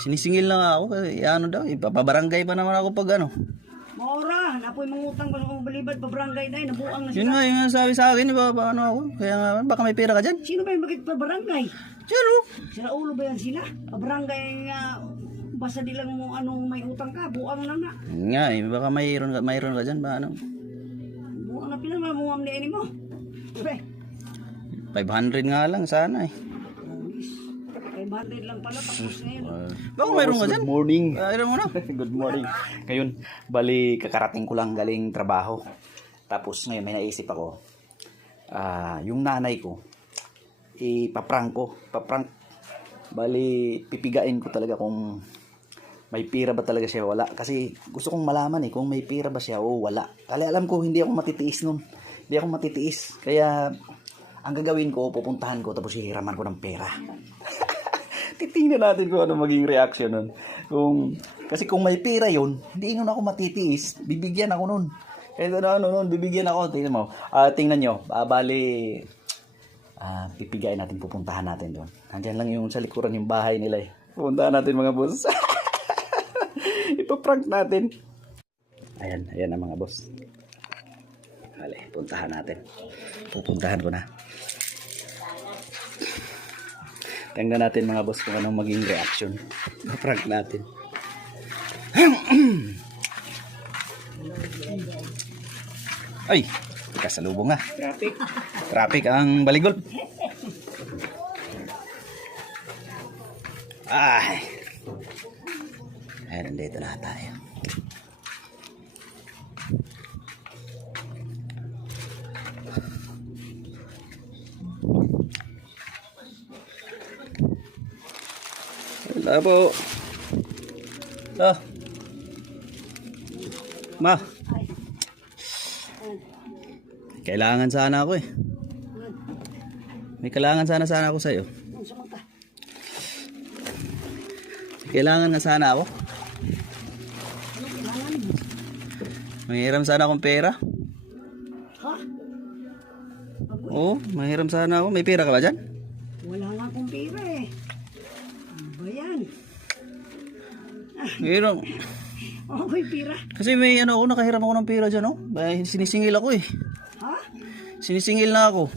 Sinisingil na nga ako. Ano daw, ipapabarangay pa naman ako pag ano. Maura, napoy mangutang ko sa balibad, pabarangay na yun, nabuang na Yun sila. nga, yung sabi sa akin, ano ako. Kaya nga, baka may pera ka dyan. Sino ba yung bakit pabarangay? Sino? Sila ulo ba yan sila? Pabarangay nga, basta di lang mo anong may utang ka, buang na na. Yun nga, baka mayroon ka dyan ba ano. Buang na pila, mamuam ni mo. Pre, 500 nga lang sana eh. 500 lang pala, tapos ngayon. Baka mayroon ka dyan. Good morning. Mayroon mo na. Good morning. Ngayon, bali kakarating ko lang galing trabaho. Tapos ngayon may naisip ako. Yung nanay ko, ipaprank ko. Bali, pipigain ko talaga kung may pira ba talaga siya o wala. Kasi gusto kong malaman kung may pira ba siya o wala. Kaya alam ko hindi ako matitiis nun. Hindi ako matitiis. Kaya ang gagawin ko, pupuntahan ko tapos hihiraman ko ng pera. Titingnan natin kung ano maging reaction nun. Kasi kung may pera yun, hindi nun ako matitiis. Bibigyan ako nun. Bibigyan ako. Tingnan mo. Tingnan nyo. Bali, pipigain natin, pupuntahan natin doon. Nandiyan lang yung sa likuran yung bahay nila eh. Pupuntahan natin mga boss. Ipaprank natin. Ayan ang mga boss. Hali, puntahan natin. Pupuntahan ko na. Tingnan natin mga boss kung anong maging reaction. Ipaprank natin. Ay, kasalubong nga. Traffic ang Baligol. Ay. Ayan, nandito na tayo. Wala po. Ma. Kailangan sana ako eh. May kailangan sana ako sa'yo. Kailangan na sana ako. Mahiram sana akong pera. Ha? Oo, mahiram sana ako. May pera ka ba dyan? Wala nga akong pera eh. Ano ba yan? Mahiram. Oh, may pera. Kasi may ako, nakahiram ako ng pera dyan, oh. Sinisingil ako eh. Ha? Sinisingil na ako.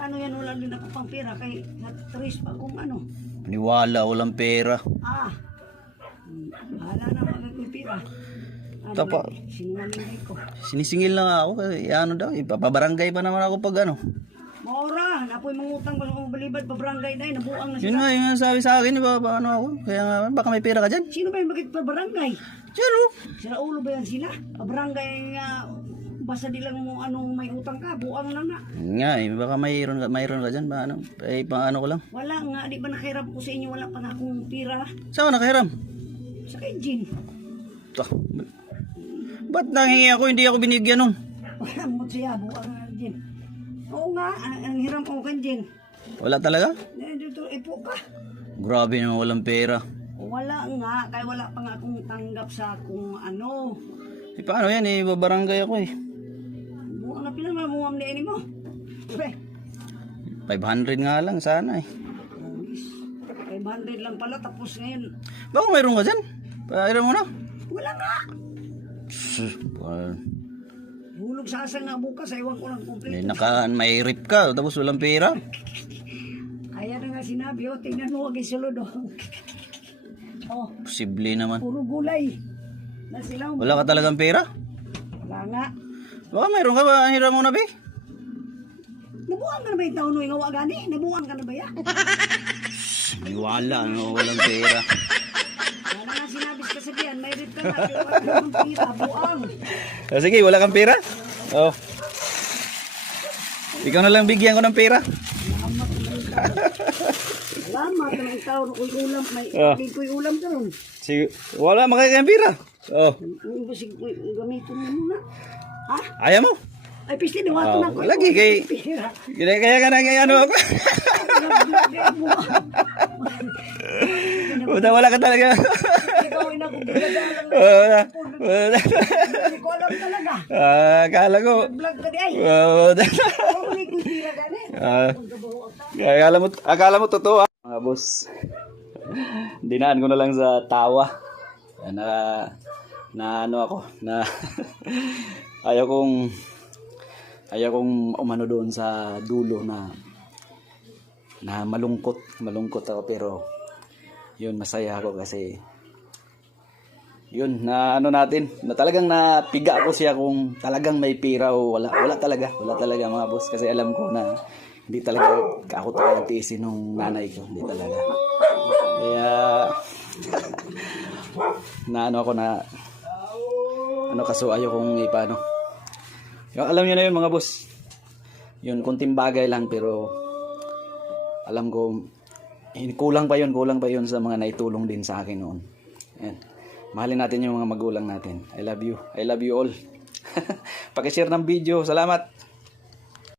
Ano yan, wala din ako pang pera. Kaya na-trace pa kung ano. Paniwala, walang pera. Bahala na may pera. Tapa. Sinungaling ko. Sinisingil na nga ako. Ano daw, ipapabarangay pa naman ako pag ano. Maura, napoy mangutang ko sa balibad, pabarangay na yun, nabuang na Yun sila. nga, yung sabi sa akin, ano ako. Kaya nga, baka may pera ka dyan. Sino ba yung bakit pabarangay? Sino? Sila ulo ba yan sila? Pabarangay nga, basta di lang mo anong may utang ka, buang na na. Yun nga, baka mayroon ka dyan ba ano. Pang ano ko lang. Wala nga, di ba nakiram ko sa inyo, wala pa nga akong pira. Saan ka nakahiram? Sa kay Jin. Ba't nangingi ako, hindi ako binigyan nun? Wala mo siya, buang na Jin. Oo nga, ang hiram ko kay Jin. Wala talaga? Dito, ipo ka. Grabe naman, walang pera. Wala nga, kaya wala pa nga akong tanggap sa kung ano. Paano yan, babarangay ako eh. Buang na pila, mamuam ni ini mo. Pre, 500 nga lang sana eh. 500 lang pala, tapos ngayon, Baka mayroon ka dyan? Pahiram mo na. wala nga. Well, Hulog sa asa nga bukas, ewan ko lang may kompleto. may rip ka, tapos walang pera. Kaya na nga sinabi, tingnan mo, wag isulod. Posible naman. Puro gulay. Na sila, Wala ka talagang pera? wala nga. Baka mayroon ka ba? Hiram mo na ba? Nabuang ka na ba yung taon nga gani? Nabuang ka na ba yan? Ay, wala, no, walang pera. Wala nga sinabi sa kasabihan, may rin ka nga, pero wala kang pira, buang. Sige, wala kang pera? Oh. Ikaw na lang bigyan ko ng pera. Salamat na ng taon, ko'y ulam, may ko'y ulam doon. Sige, wala makakayang pera. Oh. Ang basig ko'y gamitin mo muna. Ha? Ayaw mo? Ay, piste, niwato na ko. Lagi kay... Pira. Kaya ka na ano ako. Wala ka talaga. Ikaw ay nagugadalang. Hindi ko alam talaga. Akala ko. Vlog ka di ay. Oo. Ako may kultira gani. Akala mo totoo. Mga boss. Dinaan ko na lang sa tawa. Na ano ako, na ayaw kong umano doon sa dulo na malungkot ako, pero yun, masaya ako kasi yun, na ano natin, na talagang napiga ako siya kung talagang may pira o wala talaga mga boss, kasi alam ko na hindi talaga ako talagang tiisin nung nanay ko, hindi talaga. Kaya na ano ako na ano, kaso ayaw kong ipano. Yung, alam niyo na yun mga boss, yun, kunting bagay lang, pero alam ko kulang pa yun sa mga naitulong din sa akin noon. Ayan. Mahalin natin yung mga magulang natin. I love you all. Paki-share ng video. Salamat.